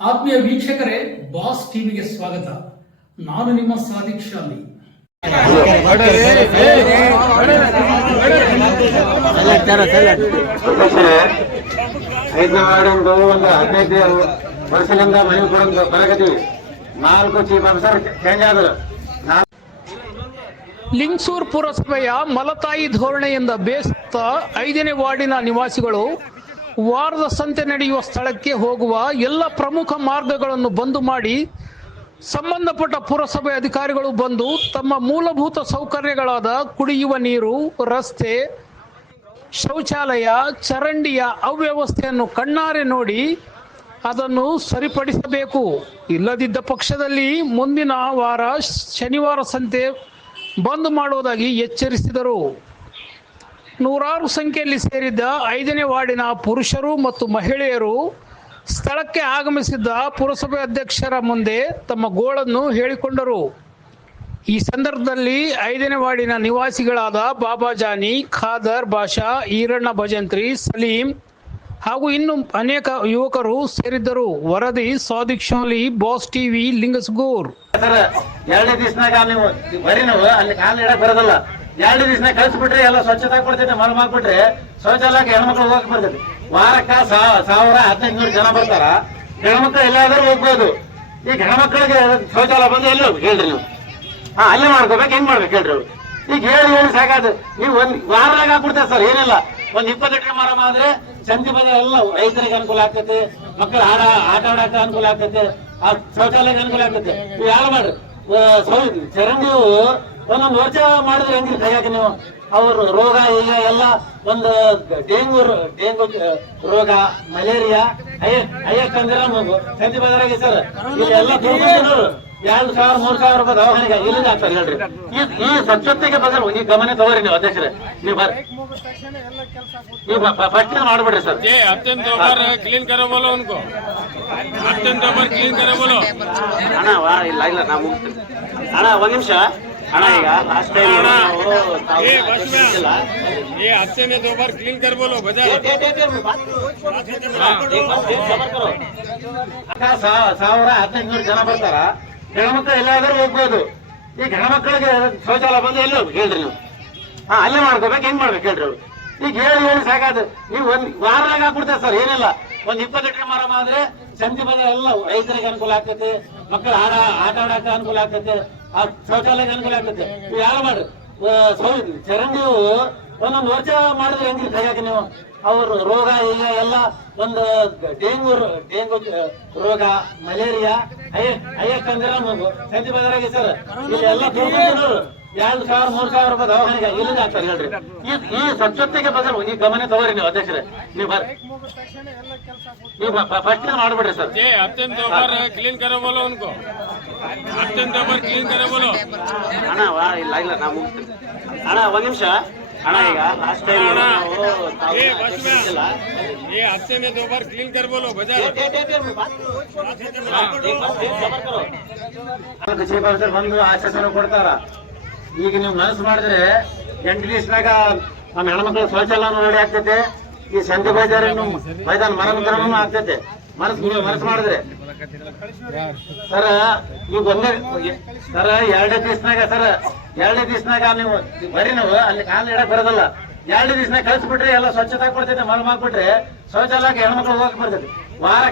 ಆತ್ಮೀಯ ವೀಕ್ಷಕರೇ, ಬಾಸ್ ಟಿವಿಗೆ ಸ್ವಾಗತ. ನಾನು ನಿಮ್ಮ ಐದನೇ ವಾರ್ಡಿಂದು ಒಂದು ಹದಿನೈದು ವರ್ಷದಿಂದ ಮನೆ ನಾಲ್ಕು ಚೀಫ್ ಆಫೀಸರ್ ಚೇಂಜ್ ಲಿಂಗ್ಸೂರ್ ಪುರಸಭೆಯ ಮಲತಾಯಿ ಧೋರಣೆಯಿಂದ ಬೇಸತ್ತ ಐದನೇ ವಾರ್ಡಿನ ನಿವಾಸಿಗಳು ವಾರದ ಸಂತೆ ನಡೆಯುವ ಸ್ಥಳಕ್ಕೆ ಹೋಗುವ ಎಲ್ಲ ಪ್ರಮುಖ ಮಾರ್ಗಗಳನ್ನು ಬಂದು ಮಾಡಿ ಸಂಬಂಧಪಟ್ಟ ಪುರಸಭೆ ಅಧಿಕಾರಿಗಳು ಬಂದು ತಮ್ಮ ಮೂಲಭೂತ ಸೌಕರ್ಯಗಳಾದ ಕುಡಿಯುವ ನೀರು, ರಸ್ತೆ, ಶೌಚಾಲಯ, ಚರಂಡಿಯ ಅವ್ಯವಸ್ಥೆಯನ್ನು ಕಣ್ಣಾರೆ ನೋಡಿ ಅದನ್ನು ಸರಿಪಡಿಸಬೇಕು. ಇಲ್ಲದಿದ್ದ ಪಕ್ಷದಲ್ಲಿ ಮುಂದಿನ ವಾರ ಶನಿವಾರ ಸಂತೆ ಬಂದ್ ಮಾಡುವುದಾಗಿ ಎಚ್ಚರಿಸಿದರು. ನೂರಾರು ಸಂಖ್ಯೆಯಲ್ಲಿ ಸೇರಿದ್ದ ಐದನೇ ವಾರ್ಡಿನ ಪುರುಷರು ಮತ್ತು ಮಹಿಳೆಯರು ಸ್ಥಳಕ್ಕೆ ಆಗಮಿಸಿದ್ದ ಪುರಸಭೆ ಅಧ್ಯಕ್ಷರ ಮುಂದೆ ತಮ್ಮ ಗೋಳನ್ನು ಹೇಳಿಕೊಂಡರು. ಈ ಸಂದರ್ಭದಲ್ಲಿ ಐದನೇ ವಾರ್ಡಿನ ನಿವಾಸಿಗಳಾದ ಬಾಬಾ ಜಾನಿ, ಖಾದರ್, ಬಾಷಾ, ಈರಣ್ಣ, ಭಜಂತ್ರಿ, ಸಲೀಂ ಹಾಗೂ ಇನ್ನು ಅನೇಕ ಯುವಕರು ಸೇರಿದ್ದರು. ವರದಿ ಸಾದಿಕ್ ಶೋಲಿ, ಬಾಸ್ ಟಿವಿ, ಲಿಂಗಸ್ಗೂರ್. ಎರಡನೇ ನೀವು ಬರೀ ನೀವು ಅಲ್ಲಿ ಕಾಲು ಇಡಕ್ ಬರೋದಲ್ಲ. ಎರಡು ದಿವಸ ಕಳಿಸ್ಬಿಟ್ರೆ ಎಲ್ಲ ಸ್ವಚ್ಛತೆ ಕೊಡ್ತೈತೆ ಮಳೆ ಮಾಡ್ಬಿಟ್ರೆ ಶೌಚಾಲಯಕ್ಕೆ ಹೆಣ್ಮಕ್ಳು ಹೋಗಕ್ ಬರ್ತೈತಿ ವಾರಕ್ಕ ಸಾವಿರ ಹದಿನೈದು ಜನ ಬರ್ತಾರ. ಹೆಣ್ಮಕ್ಳು ಎಲ್ಲಾದ್ರೂ ಹೋಗ್ಬೋದು. ಈ ಹೆಣ್ಮಕ್ಳಿಗೆ ಶೌಚಾಲಯ ಬಂದು ಎಲ್ಲಿ ಹೇಳ್ರಿ ನೀವು. ಹಾ, ಅಲ್ಲೇ ಮಾಡ್ಕೋಬೇಕು, ಹೆಂಗ್ ಮಾಡ್ಬೇಕು ಹೇಳ್ರಿ ಅವ್ರು? ಈಗ ಹೇಳಿ ಹೇಳಿ ಸಾಕಾದ ನೀವು ಒಂದ್ ವಾರದಾಗ ಹಾಕ್ಬಿಡ್ತಾರೆ ಸರ್, ಏನಿಲ್ಲ. ಒಂದ್ ಇಪ್ಪತ್ತು ಲೀಟರ್ ಮರ ಆದ್ರೆ ಸಂಜೆ ಬಂದ ಎಲ್ಲ ರೈತರಿಗೆ ಅನುಕೂಲ ಆಗ್ತೈತೆ, ಮಕ್ಕಳು ಆಡ ಆಟ ಆಡಕ್ಕೆ ಅನುಕೂಲ ಆಗ್ತೈತೆ, ಆ ಶೌಚಾಲಯಕ್ಕೆ ಅನುಕೂಲ ಆಗ್ತೈತೆ. ನೀವು ಯಾರು ಮಾಡ್ರಿ? ಚರಂಡಿ ಒಂದೊಂದು ವರ್ಷ ಮಾಡಿದ್ರೆ ಹೆಂಗ್ರಿ ಕೈಯಾಗ ನೀವು ಅವ್ರ ರೋಗ ಈಗ ಎಲ್ಲ ಒಂದು ಡೆಂಗು ಡೆಂಗು ರೋಗ ಮಲೇರಿಯಾ ಅಯ್ಯಕ್ ಅಂದ್ರೆ ಸಂತಿ ಬದಲಾಗಿ ಸರ್. ಇಲ್ಲೆಲ್ಲ ಎರಡು ಸಾವಿರ ಮೂರ್ ಸಾವಿರ ರೂಪಾಯಿ ದವಾಖಾನೆಗೆ ಇಲ್ಲಿಂದ ಆಗ್ತಾರೆ ಹೇಳ್ರಿ. ಈ ಈ ಸ್ವಚ್ಛತೆಗೆ ಬಂದ್ರೆ ಈ ಗಮನ ತಗೋರಿ ನೀವು ಅಧ್ಯಕ್ಷರ. ನೀವು ಬರ್ರಿ ನೀವು ಫಸ್ಟ್ ಮಾಡ್ಬಿಡ್ರಿ ಸರ್? ಅತ್ಯಂತ ಕ್ಲೀನ್ ಅನ್ಕೋ ಅತ್ಯಂತ ಕ್ಲೀನ್ ಕರ ಬೋಲೋ. ಅಣ್ಣ ಇಲ್ಲ ಇಲ್ಲ ನಾ ಅಣ್ಣ ಒಂದ್ ನಿಮಿಷ. ಅಣ್ಣ ಈಗ ಲಾಸ್ಟ್ ಟೈಮ್ ಅಣ್ಣ ये बस में ये हफ्ते में दो बार क्लीन कर बोलो बाजार ಸಾವಿರ ಹದಿನೈದು ನೂರು ಜನ ಬರ್ತಾರ ಹೆಣ್ಮಕ್ಳು ಎಲ್ಲಾದ್ರೂ ಹೋಗ್ಬೋದು ಈಗ ಹೆಣ್ಮಕ್ಳಿಗೆ ಶೌಚಾಲಯ ಬಂದು ಎಲ್ಲಿ ಹೋಗ್ಬೇಕು ಹೇಳ್ರಿ ನೀವು ಹಾ ಅಲ್ಲೇ ಮಾಡ್ಕೋಬೇಕು ಹೆಂಗ್ ಮಾಡ್ಬೇಕು ಹೇಳ್ರಿ ಅವ್ರು? ಈಗ ಹೇಳಿ ಹೇಳಿ ಸಾಕಾದ ನೀವು ಒಂದ್ ವಾರದಾಗ ಹಾಕ್ಬಿಡ್ತಾರೆ ಸರ್ ಏನಿಲ್ಲ ಒಂದ್ ಇಪ್ಪತ್ತು ಲೀಟರ್ ಮರ ಮಾಡಿದ್ರೆ ಸಂತಿ ಬದ ಎಲ್ಲ ರೈತರಿಗೆ ಅನುಕೂಲ ಆಗ್ತೈತೆ ಮಕ್ಕಳು ಆಡ ಆಟ ಆಡಕ್ಕೆ ಅನುಕೂಲ ಆಗ್ತೈತೆ ಆ ಶೌಚಾಲಯಕ್ಕೆ ಅನುಕೂಲ ಆಗುತ್ತೆ. ಯಾರ ಸೌ- ಚರಂಡಿ ಒಂದೊಂದು ವರ್ಷ ಮಾಡಿದ್ರೆ ಹೆಂಗ್ರಿ ಕೈಯಾಕ ನೀವು? ಅವರು ರೋಗ ಈಗ ಎಲ್ಲ ಒಂದು ಡೆಂಗು ಡೆಂಗು ರೋಗ ಮಲೇರಿಯಾ ಅಯ್ಯ ಅಯ್ಯ ಅಂದ್ರೆ ಮಗು. ಸಂತಿ ಬದಲಾಗಿ ಸರ್ ಇಲ್ಲಿ ಎಲ್ಲ ತುಂಬಿದ್ರು ಎರಡು ಸಾವಿರ ಮೂರ್ ಸಾವಿರ ರೂಪಾಯಿ ದವಾಖಾನೆಗೆ ಎಲ್ಲಿಂದ ಆಗ್ತಾರೆ ಹೇಳ್ರಿ ಈ ಈ ಸ್ವಚ್ಛತೆಗೆ ಬದಲು ಈ ಗಮನ ತಗೋರಿ ನೀವು ಅಧ್ಯಕ್ಷರೇ ನೀವು ಬರ್ರಿ ನೀವು ಫಸ್ಟ್ ಮಾಡ್ಬಿಡ್ರಿ ಸರ್ ये अत्यंत ओवर क्लीन करो बोलो उनको अत्यंत ओवर क्लीन करो बोलो ಅಣ್ಣ ವಾ ಇಲ್ಲ ಇಲ್ಲ ನಾ ಮುಗಿಸ್ತೀನಿ ಅಣ್ಣ ಒಂದ್ ನಿಮಿಷ ಅಣ್ಣ ಈಗ ಲಾಸ್ಟ್ ಟೈಮ್ ಅಣ್ಣ ये बस में ये हफ्ते में दो बार क्लीन कर बोलो बाजार ನಾಲ್ಕು ಚೀಫ್ ಆಫೀಸರ್ ಬಂದು ಆಶ್ವಾಸನೆ ಕೊಡ್ತಾರ ಈಗ ನೀವು ಮನಸ್ಸು ಮಾಡಿದ್ರೆ ಎಂಟು ದಿವಸನಾಗ ನಮ್ಮ ಹೆಣ್ಮಕ್ಳು ಶೌಚಾಲಯ ರೆಡಿ ಆಗ್ತೈತೆ. ಈ ಸಂತೆ ಬೈದಾರ ಮೈದಾನ ಮರಣ ಆಗ್ತೈತೆ. ಮನಸ್ಸು ನೀವು ಮನಸ್ಸು ಮಾಡಿದ್ರೆ. ಸರ ಈಗ ಒಂದೇ ಸರ, ಎರಡೇ ದಿವಸನಾಗ ಸರ, ಎರಡೇ ದಿವಸನಾಗ ನೀವು ಬರೀ ನಾವು, ಅಲ್ಲಿ ಕಾಲು ಇಡಕ್ ಬರೋದಲ್ಲ. ಎರಡು ದಿವಸನಾಗ ಕಳಿಸ್ಬಿಟ್ರೆ ಎಲ್ಲ ಸ್ವಚ್ಛತೆ ಕೊಡ್ತೈತೆ ಮರ ಮಾಡ್ಬಿಟ್ರೆ ಶೌಚಾಲಯಕ್ಕೆ ಹೆಣ್ಮಕ್ಳು ಹೋಗಕ್ ಬರ್ತೈತೆ. ವಾರ